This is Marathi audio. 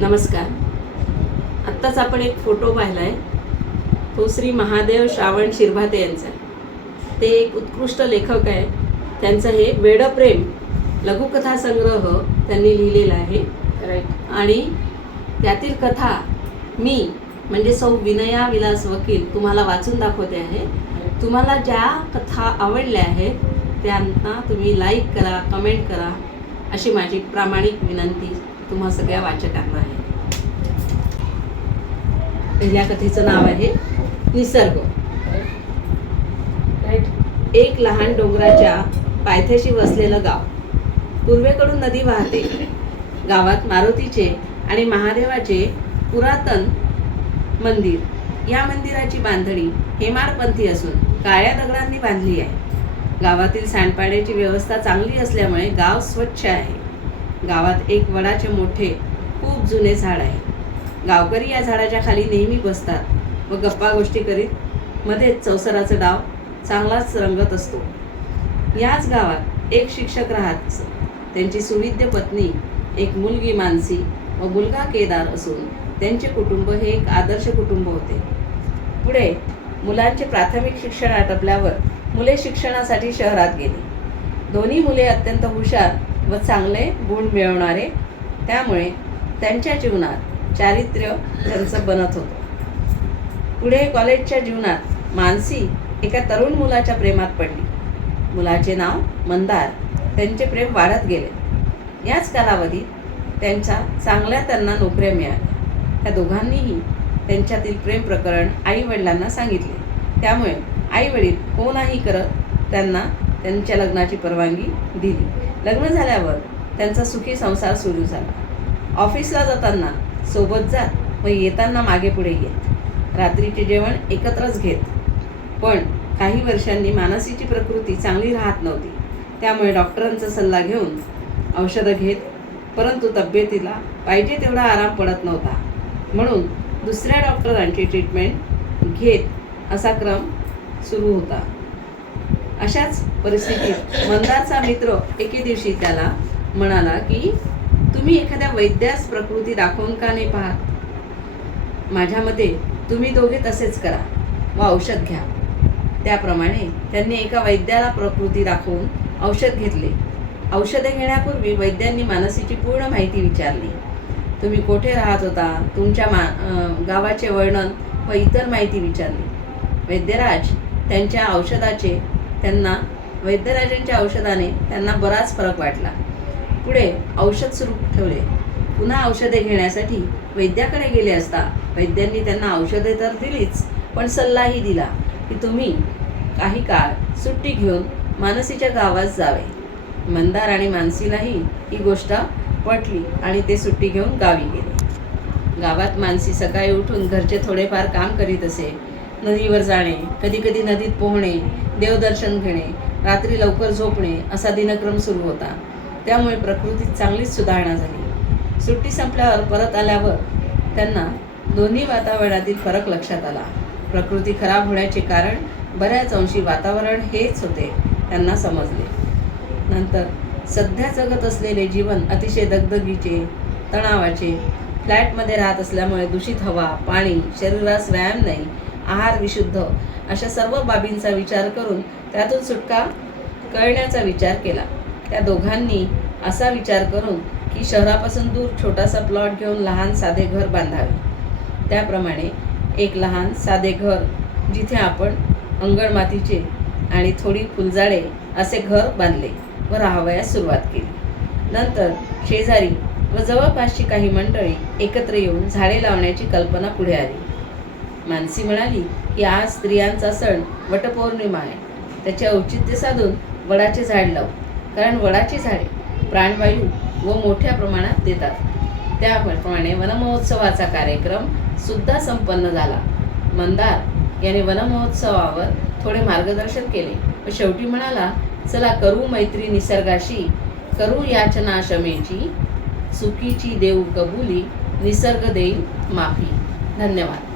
नमस्कार. आत्ताच आपण एक फोटो पाहिला आहे. तो श्री महादेव श्रावण शिरभाते यांचा. ते एक उत्कृष्ट लेखक आहे. त्यांचं हे वेडप्रेम लघुकथा संग्रह त्यांनी लिहिलेला आहे. आणि त्यातील कथा मी म्हणजे सौ विनया विलास वकील तुम्हाला वाचून दाखवते आहे. तुम्हाला ज्या कथा आवडल्या आहेत त्यांना तुम्ही लाईक करा, कमेंट करा अशी माझी प्रामाणिक विनंती तुम्हा सगळ्या वाचकांना आहे. पहिल्या कथेचं नाव आहे निसर्ग. एक लहान डोंगराच्या पायथ्याशी वसलेलं गाव. पूर्वेकडून नदी वाहते. गावात मारुतीचे आणि महादेवाचे पुरातन मंदिर. या मंदिराची बांधणी हेमाडपंथी असून काळ्या दगडांनी बांधली आहे. गावातील सांडपाण्याची व्यवस्था चांगली असल्यामुळे गाव स्वच्छ आहे. गावात एक वडाचे मोठे खूप जुने झाड आहे. गावकरी या झाडाच्या खाली नेहमी बसतात व गप्पा गोष्टी करीत मध्येच चौसराचा डाव चांगलाच रंगत असतो. याच गावात एक शिक्षक राहत. त्यांची सुविद्य पत्नी, एक मुलगी मानसी व मुलगा केदार असून त्यांचे कुटुंब हे एक आदर्श कुटुंब होते. पुढे मुलांचे प्राथमिक शिक्षण आटपल्यावर मुले शिक्षणासाठी शहरात गेली. दोन्ही मुले अत्यंत हुशार व चांगले गुण मिळवणारे, त्यामुळे त्यांच्या जीवनात चारित्र्य त्यांचं बनत होतं. पुढे कॉलेजच्या जीवनात मानसी एका तरुण मुलाच्या प्रेमात पडली. मुलाचे नाव मंदार. त्यांचे प्रेम वाढत गेले. याच कालावधीत त्यांना नोकऱ्या मिळाल्या. त्या दोघांनीही त्यांच्यातील प्रेम प्रकरण आई वडिलांना सांगितले. त्यामुळे आई वडील हो नाही करत त्यांना त्यांच्या लग्नाची परवानगी दिली. लग्न झाल्यावर त्यांचा सुखी संसार सुरू झाला. ऑफिसला जाताना सोबत जात व येताना मागे पुढे येत. रात्रीचे जेवण एकत्रच घेत. पण काही वर्षांनी मानसीची प्रकृती चांगली राहत नव्हती. त्यामुळे डॉक्टरांचा सल्ला घेऊन औषधं घेत, परंतु तब्येतीला पाहिजे तेवढा आराम पडत नव्हता. म्हणून दुसऱ्या डॉक्टरांची ट्रीटमेंट घेत असा क्रम सुरू होता. अशाच परिस्थितीत मंदारचा मित्र एके दिवशी त्याला म्हणाला की तुम्ही एखाद्या वैद्यास प्रकृती दाखवून का नाही पाहत? माझ्या मते तुम्ही दोघे तसेच करा व औषध घ्या. त्याप्रमाणे त्यांनी एका वैद्याला प्रकृती दाखवून औषध घेतले. औषधे घेण्यापूर्वी वैद्यांनी मानसीची पूर्ण माहिती विचारली. तुम्ही कोठे राहत होता, तुमच्या गावाचे वर्णन व इतर माहिती विचारली. वैद्यराजांच्या औषधाने त्यांना बराच फरक वाटला. पुढे औषध सुरू ठेवले. पुन्हा औषधे घेण्यासाठी वैद्याकडे गेले असता वैद्यांनी त्यांना औषधे तर दिलीच, पण सल्लाही दिला की तुम्ही काही काळ सुट्टी घेऊन मानसीच्या गावात जावे. मंदार आणि मानसीलाही ही गोष्ट पटली आणि ते सुट्टी घेऊन गावी गेले. गावात मानसी सकाळी उठून घरचे थोडेफार काम करीत असे. नदीवर जाणे, कधीकधी नदीत पोहणे, देवदर्शन घेणे, रात्री लवकर झोपणे असा दिनक्रम सुरू होता. त्यामुळे प्रकृतीत चांगलीच सुधारणा झाली. सुट्टी संपल्यावर परत आल्यावर त्यांना दोन्ही वातावरणातील फरक लक्षात आला. प्रकृती खराब होण्याचे कारण बऱ्याच अंशी वातावरण हेच होते त्यांना समजले. नंतर सध्या जगत असलेले जीवन अतिशय दगदगीचे, तणावाचे. फ्लॅटमध्ये राहत असल्यामुळे दूषित हवा, पाणी, शरीरास व्यायाम नाही, आहार विशुद्ध अशा सर्व बाबींचा विचार करून त्यातून सुटका करण्याचा विचार केला. त्या दोघांनी असा विचार करून की शहरापासून दूर छोटासा प्लॉट घेऊन लहान साधे घर बांधावे. त्याप्रमाणे एक लहान साधे घर, जिथे आपण अंगण मातीचे आणि थोडी फुलझाडे असे घर बांधले व राहावयास सुरुवात केली. नंतर शेजारी व जवळपासची काही मंडळी एकत्र येऊन झाडे लावण्याची कल्पना पुढे आली. मानसी म्हणाली की आज स्त्रियांचा सण वटपौर्णिमा आहे. त्याचे औचित्य साधून वडाचे झाड लावू, कारण वडाची झाडे प्राणवायू व मोठ्या प्रमाणात देतात. त्याप्रमाणे वनमहोत्सवाचा कार्यक्रम सुद्धा संपन्न झाला. मंदार याने वनमहोत्सवावर थोडे मार्गदर्शन केले व शेवटी म्हणाला, चला करू मैत्री निसर्गाशी, करू याचना क्षमेची, चुकीची देऊ कबुली, निसर्ग देईल माफी. धन्यवाद.